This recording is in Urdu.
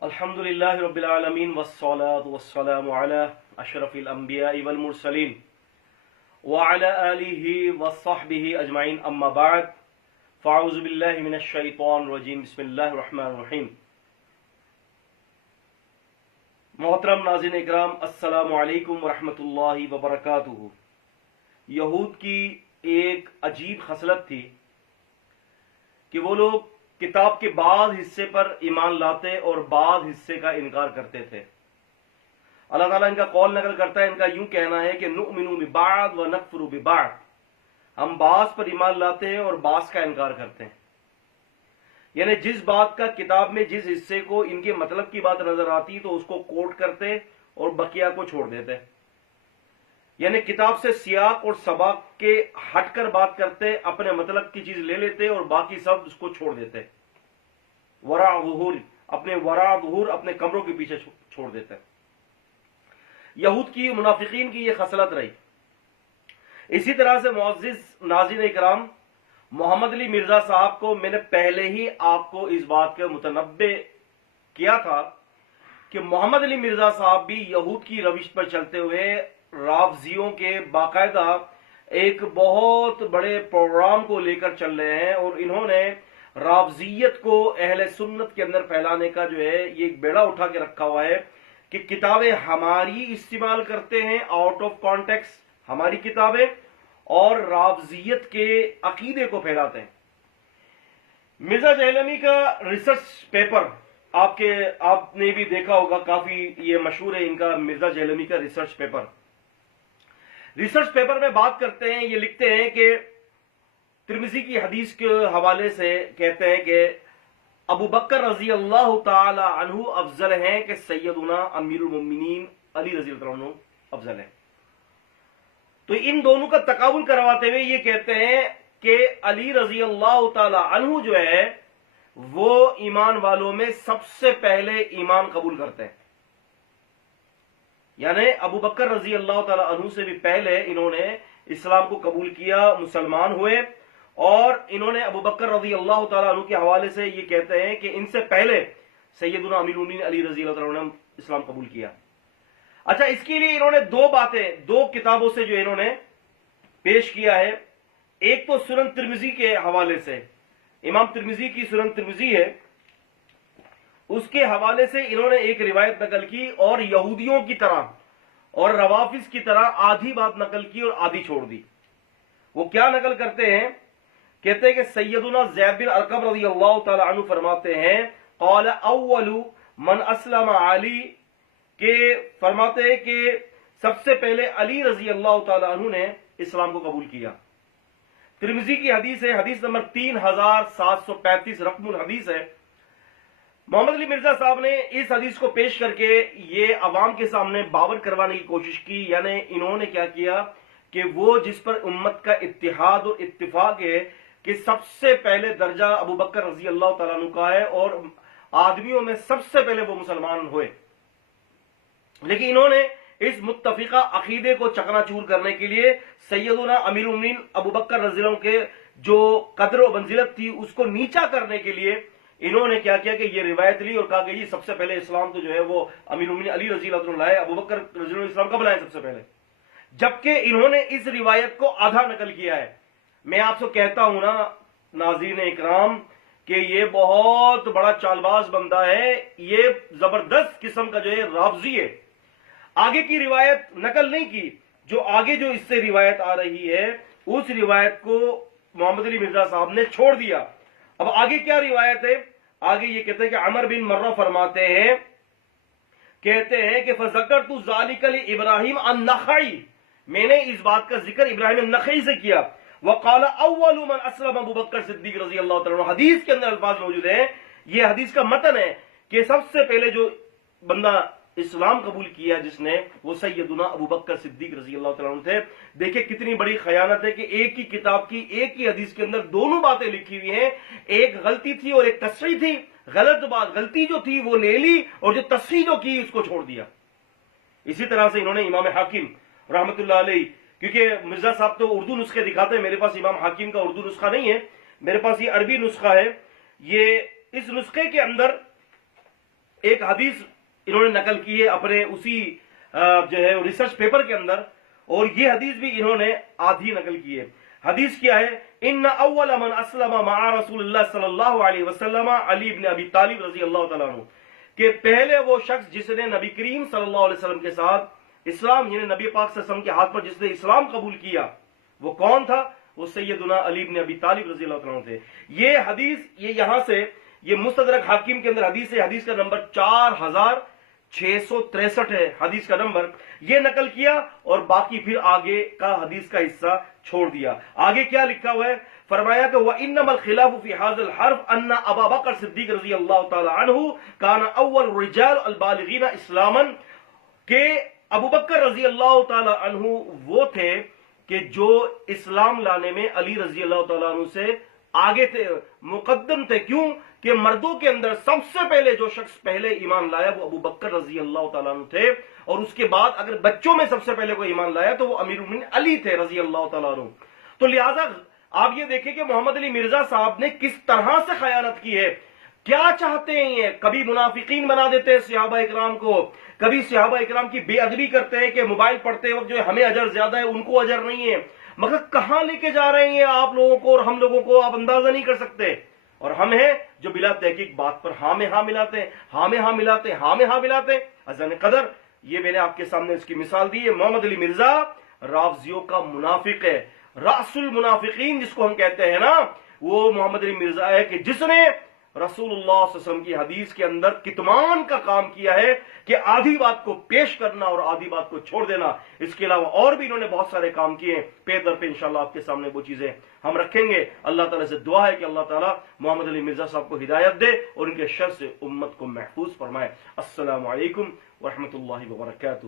الحمدللہ رب العالمین والصلاة والسلام علی اشرف الانبیاء والمرسلین وعلی آلہ وصحبہ اجمعین اما بعد فاعوذ باللہ من الشیطان الرجیم بسم اللہ الرحمن الرحیم۔ محترم ناظرین اکرام، السلام علیکم ورحمۃ اللہ وبرکاتہ۔ یہود کی ایک عجیب خصلت تھی کہ وہ لوگ کتاب کے بعض حصے پر ایمان لاتے اور بعض حصے کا انکار کرتے تھے۔ اللہ تعالیٰ ان کا قول نقل کرتا ہے، ان کا یوں کہنا ہے کہ نؤمن ببعض ونکفر ببعض، ہم بعض پر ایمان لاتے ہیں اور بعض کا انکار کرتے ہیں۔ یعنی جس بات کا کتاب میں جس حصے کو ان کے مطلب کی بات نظر آتی تو اس کو کوٹ کرتے اور بقیہ کو چھوڑ دیتے۔ یعنی کتاب سے سیاق اور سباق کے ہٹ کر بات کرتے، اپنے مطلب کی چیز لے لیتے اور باقی سب اس کو چھوڑ دیتے، وراء ظہور اپنے کمروں کے پیچھے چھوڑ دیتے۔ یہود کی منافقین کی یہ خصلت رہی۔ اسی طرح سے معزز ناظرین اکرام، محمد علی مرزا صاحب کو میں نے پہلے ہی آپ کو اس بات کے متنبع کیا تھا کہ محمد علی مرزا صاحب بھی یہود کی روش پر چلتے ہوئے رافضیوں کے باقاعدہ ایک بہت بڑے پروگرام کو لے کر چل رہے ہیں، اور انہوں نے رافضیت کو اہل سنت کے اندر پھیلانے کا جو ہے یہ ایک بیڑا اٹھا کے رکھا ہوا ہے کہ کتابیں ہماری استعمال کرتے ہیں آؤٹ آف کانٹیکس، ہماری کتابیں، اور رافضیت کے عقیدے کو پھیلاتے ہیں۔ مرزا جہلمی کا ریسرچ پیپر آپ نے بھی دیکھا ہوگا، کافی یہ مشہور ہے ان کا مرزا جہلمی کا ریسرچ پیپر۔ ریسرچ پیپر میں بات کرتے ہیں، یہ لکھتے ہیں کہ ترمذی کی حدیث کے حوالے سے کہتے ہیں کہ ابو بکر رضی اللہ تعالی عنہ افضل ہیں کہ سیدنا امیر المومنین علی رضی اللہ عنہ افضل ہیں۔ تو ان دونوں کا تقابل کرواتے ہوئے یہ کہتے ہیں کہ علی رضی اللہ تعالی عنہ جو ہے وہ ایمان والوں میں سب سے پہلے ایمان قبول کرتے ہیں۔ یعنی ابو بکر رضی اللہ تعالی عنہ سے بھی پہلے انہوں نے اسلام کو قبول کیا، مسلمان ہوئے، اور انہوں نے ابو بکر رضی اللہ تعالی عنہ کے حوالے سے یہ کہتے ہیں کہ ان سے پہلے سیدنا امیر المومنین علی رضی اللہ تعالی عنہ نے اسلام قبول کیا۔ اچھا، اس کے لیے انہوں نے دو باتیں دو کتابوں سے جو انہوں نے پیش کیا ہے۔ ایک تو سنن ترمذی کے حوالے سے، امام ترمذی کی سنن ترمذی ہے، اس کے حوالے سے انہوں نے ایک روایت نقل کی اور یہودیوں کی طرح اور روافض کی طرح آدھی بات نقل کی اور آدھی چھوڑ دی۔ وہ کیا نقل کرتے ہیں؟ کہتے ہیں کہ سیدنا زید بن ارقم رضی اللہ تعالی عنہ فرماتے ہیں قال اول من اسلم علی، کہ فرماتے ہیں کہ سب سے پہلے علی رضی اللہ تعالی عنہ نے اسلام کو قبول کیا۔ ترمذی کی حدیث ہے، حدیث نمبر 3735 رقم الحدیث ہے۔ محمد علی مرزا صاحب نے اس حدیث کو پیش کر کے یہ عوام کے سامنے باور کروانے کی کوشش کی۔ یعنی انہوں نے کیا کیا کہ وہ جس پر امت کا اتحاد اور اتفاق ہے کہ سب سے پہلے درجہ ابو بکر رضی اللہ تعالیٰ عنہ کا ہے اور آدمیوں میں سب سے پہلے وہ مسلمان ہوئے، لیکن انہوں نے اس متفقہ عقیدے کو چکنا چور کرنے کے لیے سیدنا امیر المومنین ابو بکر رضی اللہ عنہ کے جو قدر و منزلت تھی اس کو نیچا کرنے کے لیے انہوں نے کیا کیا کہ یہ روایت لی اور کہا کہ یہ سب سے پہلے اسلام تو جو ہے وہ امیر المومنین علی رضی اللہ عنہ لائے، ابو بکر رضی اللہ عنہ اسلام کب لائے؟ سب سے پہلے۔ جبکہ انہوں نے اس روایت کو آدھا نقل کیا ہے۔ میں آپ سے کہتا ہوں نا ناظرین اکرام کہ یہ بہت بڑا چالباز بندہ ہے، یہ زبردست قسم کا جو ہے رافضی ہے۔ آگے کی روایت نقل نہیں کی، جو آگے جو اس سے روایت آ رہی ہے اس روایت کو محمد علی مرزا صاحب نے چھوڑ دیا۔ اب آگے کیا روایت ہے؟ آگے یہ کہتے ہیں کہ عمر بن مرہ فرماتے ہیں، کہتے ہیں کہ فذکرت ذلک لابراہیم النخعی، میں نے اس بات کا ذکر ابراہیم النخعی سے کیا۔ وقال اول من اسلم ابو بکر صدیق رضی اللہ تعالیٰ عنہ، حدیث کے اندر الفاظ موجود ہیں، یہ حدیث کا متن ہے کہ سب سے پہلے جو بندہ اسلام قبول کیا جس نے، وہ سیدنا ابو بکر صدیق رضی اللہ تعالیٰ عنہ تھے۔ دیکھیں کتنی بڑی خیانت ہے کہ ایک ہی کتاب کی ایک ہی حدیث کے اندر دونوں باتیں لکھی ہوئی ہیں، ایک غلطی تھی اور ایک تصحیح تھی۔ غلط بات، غلطی جو تھی وہ لے لی اور جو تصحیح جو کی اس کو چھوڑ دیا۔ اسی طرح سے انہوں نے امام حاکم رحمت اللہ علیہ، کیونکہ مرزا صاحب تو اردو نسخے دکھاتے ہیں، میرے پاس امام حاکم کا اردو نسخہ نہیں ہے، میرے پاس یہ عربی نسخہ ہے۔ یہ اس نسخے کے اندر ایک حدیث انہوں نے نقل کی ہے اپنے اسی جو ہے ریسرچ پیپر کے اندر، اور یہ حدیث بھی انہوں نے آدھی نقل کی ہے. حدیث کیا ہے؟ ان اول من اسلم مع رسول اللہ صلی اللہ علیہ وسلم علی بن ابی طالب رضی اللہ تعالیٰ عنہ، کہ پہلے وہ شخص جس نے نبی کریم صلی اللہ علیہ وسلم کے ساتھ اسلام، یعنی نبی پاک صلی اللہ علیہ وسلم کے ہاتھ پر جس نے اسلام قبول کیا، وہ کون تھا؟ وہ سیدنا علی بن ابی طالب رضی اللہ تعالیٰ عنہ تھے. یہ حدیث یہ یہاں سے یہ مستدرک حاکم کے اندر حدیث ہے، حدیث کا نمبر 4663 ہے حدیث کا نمبر، یہ نقل کیا اور باقی پھر آگے کا حدیث کا حصہ چھوڑ دیا. آگے کیا لکھا ہوا ہے؟ فرمایا کہ وَإِنَّمَا الْخِلَافُ فِي هَذَا الْحَرْفِ أَنَّ أَبَا بَكْرَ الصِّدِّيقَ رضی اللہ تعالی عنہ كَانَ أَوَّلُ الرِّجَالِ الْبَالِغِينَ إِسْلَامًا، کہ ابو بکر رضی اللہ تعالی عنہ وہ تھے کہ جو اسلام لانے میں علی رضی اللہ تعالیٰ عنہ سے آگے تھے، مقدم تھے. کیوں کہ مردوں کے اندر سب سے پہلے جو شخص پہلے ایمان لایا وہ ابو بکر رضی اللہ تعالیٰ عنہ تھے، اور اس کے بعد اگر بچوں میں سب سے پہلے کوئی ایمان لایا تو وہ امیر المومنین علی تھے رضی اللہ تعالیٰ عنہ. تو لہٰذا آپ یہ دیکھیں کہ محمد علی مرزا صاحب نے کس طرح سے خیانت کی ہے. کیا چاہتے ہیں یہ؟ کبھی منافقین بنا دیتے ہیں صحابہ اکرام کو، کبھی صحابہ اکرام کی بے ادبی کرتے ہیں کہ موبائل پڑھتے وقت جو ہے ہمیں اجر زیادہ ہے ان کو اجر نہیں ہے. مگر کہاں لے کے جا رہے ہیں آپ لوگوں کو اور ہم لوگوں کو آپ اندازہ نہیں کر سکتے. اور ہم ہیں جو بلا تحقیق بات پر ہاں میں ہاں ملاتے ہیں، ہاں میں ہاں ملاتے ہیں، ہاں میں ہاں ملاتے ہیں. اذان قدر یہ میں نے آپ کے سامنے اس کی مثال دی ہے. محمد علی مرزا رافضیوں کا منافق ہے، رأس المنافقین جس کو ہم کہتے ہیں نا، وہ محمد علی مرزا ہے کہ جس نے رسول اللہ صلی اللہ علیہ وسلم کی حدیث کے اندر کتمان کا کام کیا ہے کہ آدھی بات کو پیش کرنا اور آدھی بات کو چھوڑ دینا. اس کے علاوہ اور بھی انہوں نے بہت سارے کام کیے ہیں، پے در پہ انشاءاللہ آپ کے سامنے وہ چیزیں ہم رکھیں گے. اللہ تعالیٰ سے دعا ہے کہ اللہ تعالیٰ محمد علی مرزا صاحب کو ہدایت دے اور ان کے شر سے امت کو محفوظ فرمائے. السلام علیکم ورحمۃ اللہ وبرکاتہ.